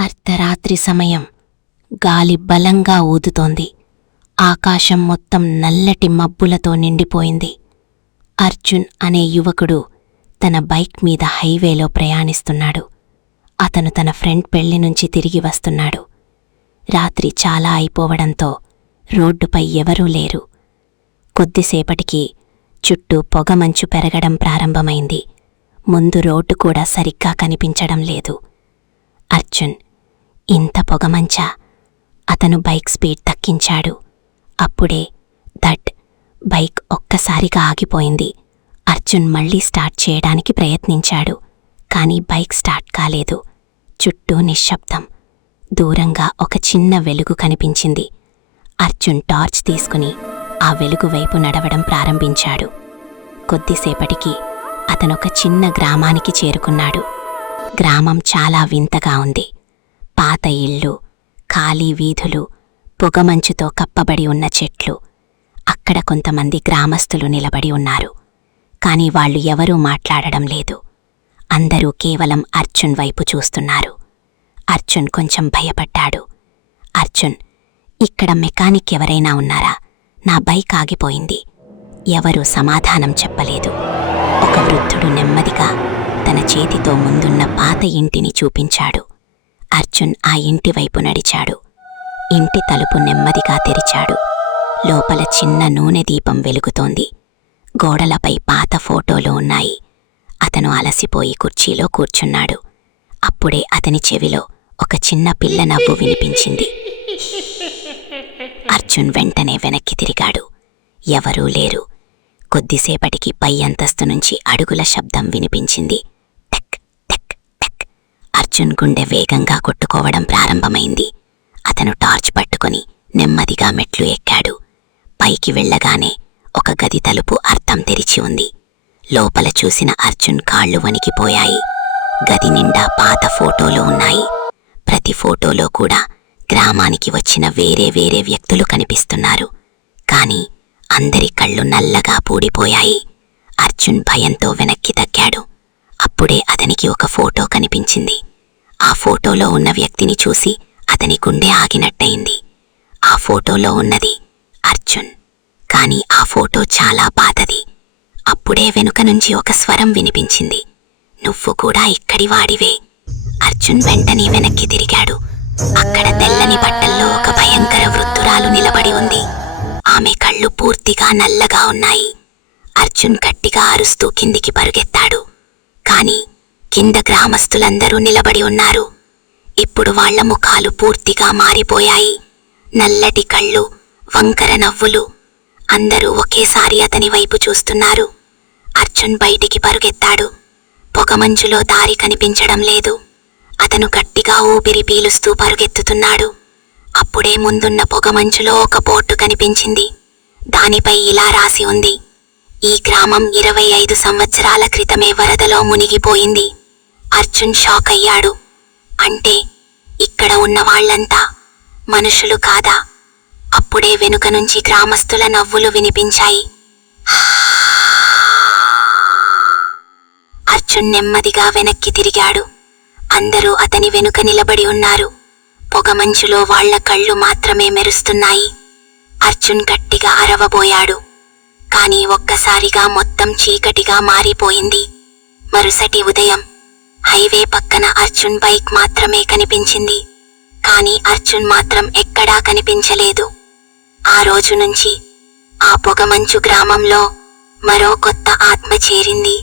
అర్ధరాత్రి సమయం. గాలి బలంగా ఊదుతోంది. ఆకాశం మొత్తం నల్లటి మబ్బులతో నిండిపోయింది. అర్జున్ అనే యువకుడు తన బైక్ మీద హైవేలో ప్రయాణిస్తున్నాడు. అతను తన ఫ్రెండ్ పెళ్లి నుంచి తిరిగి వస్తున్నాడు. రాత్రి చాలా అయిపోవడంతో రోడ్డుపై ఎవరూ లేరు. కొద్దిసేపటికి చుట్టూ పొగమంచు పెరగడం ప్రారంభమైంది. ముందు రోడ్డు కూడా సరిగ్గా కనిపించడం లేదు. అర్జున్, ఇంత పొగమంచా? అతను బైక్ స్పీడ్ తగ్గించాడు. అప్పుడే దట్ బైక్ ఒక్కసారిగా ఆగిపోయింది. అర్జున్ మళ్లీ స్టార్ట్ చేయడానికి ప్రయత్నించాడు. కాని బైక్ స్టార్ట్ కాలేదు. చుట్టూ నిశ్శబ్దం. దూరంగా ఒక చిన్న వెలుగు కనిపించింది. అర్జున్ టార్చ్ తీసుకుని ఆ వెలుగు వైపు నడవడం ప్రారంభించాడు. కొద్దిసేపటికి అతనొక చిన్న గ్రామానికి చేరుకున్నాడు. గ్రామం చాలా వింతగా ఉంది. పాత ఇళ్ళు, ఖాళీ వీధులు, పొగమంచుతో కప్పబడి ఉన్న చెట్లు. అక్కడ కొంతమంది గ్రామస్తులు నిలబడి ఉన్నారు. కాని వాళ్ళు ఎవరూ మాట్లాడడం లేదు. అందరూ కేవలం అర్జున్ వైపు చూస్తున్నారు. అర్జున్ కొంచెం భయపడ్డాడు. అర్జున్, ఇక్కడ మెకానిక్ ఎవరైనా ఉన్నారా? నా బైక్ ఆగిపోయింది. ఎవరూ సమాధానం చెప్పలేదు. ఒక వృద్ధుడు నెమ్మదిగా తన చేతితో ముందున్న పాత ఇంటిని చూపించాడు. అర్జున్ ఆ ఇంటివైపు నడిచాడు. ఇంటి తలుపు నెమ్మదిగా తెరిచాడు. లోపల చిన్న నూనె దీపం వెలుగుతోంది. గోడలపై పాత ఫోటోలు ఉన్నాయి. అతను అలసిపోయి కుర్చీలో కూర్చున్నాడు. అప్పుడే అతని చెవిలో ఒక చిన్న పిల్ల నవ్వు వినిపించింది. అర్జున్ వెంటనే వెనక్కి తిరిగాడు. ఎవరూ లేరు. కొద్దిసేపటికి పై అంతస్తు నుంచి అడుగుల శబ్దం వినిపించింది. టక్ టక్ టక్. అర్జున్ గుండె వేగంగా కొట్టుకోవడం ప్రారంభమైంది. అతను టార్చ్ పట్టుకుని నెమ్మదిగా మెట్లు ఎక్కాడు. పైకి వెళ్లగానే ఒక గది తలుపు అర్థం తెరిచి ఉంది. లోపల చూసిన అర్జున్ కాళ్ళు వణికిపోయాయి. గది నిండా పాత ఫోటోలు ఉన్నాయి. ప్రతి ఫోటోలో కూడా గ్రామానికి వచ్చిన వేరే వేరే వ్యక్తులు కనిపిస్తున్నారు. కాని అందరి కళ్ళు నల్లగా పూడిపోయాయి. అర్జున్ భయంతో వెనక్కి తగ్గాడు. అప్పుడే అతనికి ఒక ఫోటో కనిపించింది. ఆ ఫోటోలో ఉన్న వ్యక్తిని చూసి అతని గుండె ఆగినట్టయింది. ఆ ఫోటోలో ఉన్నది అర్జున్. కాని ఆ ఫోటో చాలా పాతది. అప్పుడే వెనుక నుంచి ఒక స్వరం వినిపించింది. నువ్వు కూడా ఇక్కడి వాడివే. అర్జున్ వెంటనే వెనక్కి తిరిగాడు. అక్కడ తెల్లని బట్టల్లో ఒక భయంకర వృద్ధురాలు నిలబడి ఉంది. ఆమె కళ్ళు పూర్తిగా నల్లగా ఉన్నాయి. అర్జున్ గట్టిగా అరుస్తూ కిందికి పరుగెత్తాడు. కాని కింద గ్రామస్తులందరూ నిలబడి ఉన్నారు. ఇప్పుడు వాళ్ల ముఖాలు పూర్తిగా మారిపోయాయి. నల్లటి కళ్ళు, వంకర నవ్వులు. అందరూ ఒకేసారి అతని వైపు చూస్తున్నారు. అర్జున్ బయటికి పరుగెత్తాడు. పొగమంచులో దారి కనిపించడం లేదు. అతను గట్టిగా ఊపిరి పీలుస్తూ పరుగెత్తుతున్నాడు. అప్పుడే ముందున్న పొగమంచులో ఒక బోర్డు కనిపించింది. దానిపై ఇలా రాసి ఉంది: ఈ గ్రామం 25 సంవత్సరాల క్రితమే వరదలో మునిగిపోయింది. అర్జున్ షాక్ అయ్యాడు. అంటే ఇక్కడ ఉన్న వాళ్లంతా మనుషులు కాదా? అప్పుడే వెనుక నుంచి గ్రామస్తుల నవ్వులు వినిపించాయి. అర్జున్ నెమ్మదిగా వెనక్కి తిరిగాడు. అందరూ అతని వెనుక నిలబడి ఉన్నారు. పొగమంచులో వాళ్ల కళ్ళు మాత్రమే మెరుస్తున్నాయి. అర్జున్ గట్టిగా అరవబోయాడు. కాని ఒక్కసారిగా మొత్తం చీకటిగా మారిపోయింది. మరుసటి ఉదయం హైవే పక్కన అర్జున్ బైక్ మాత్రమే కనిపించింది. కాని అర్జున్ మాత్రం ఎక్కడా కనిపించలేదు. ఆ రోజు నుంచి ఆ పొగమంచు గ్రామంలో మరో కొత్త ఆత్మ చేరింది.